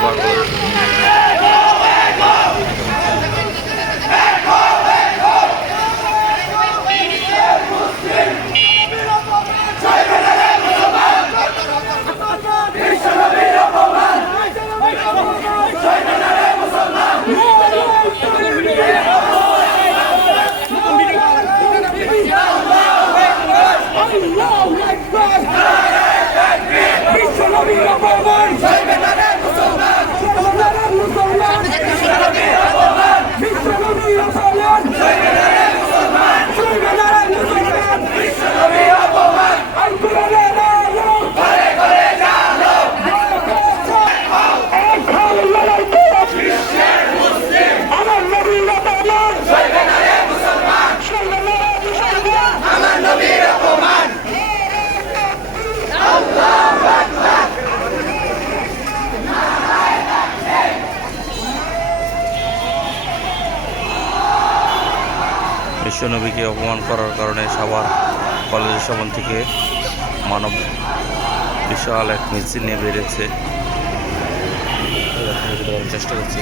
সবার বিশ্বনবীর বিশ্বনবীকে অপমান করার কারণে সবার কলেজের সমান থেকে মানব বিশাল এক মিছিল নিয়ে বেড়েছে চেষ্টা করছি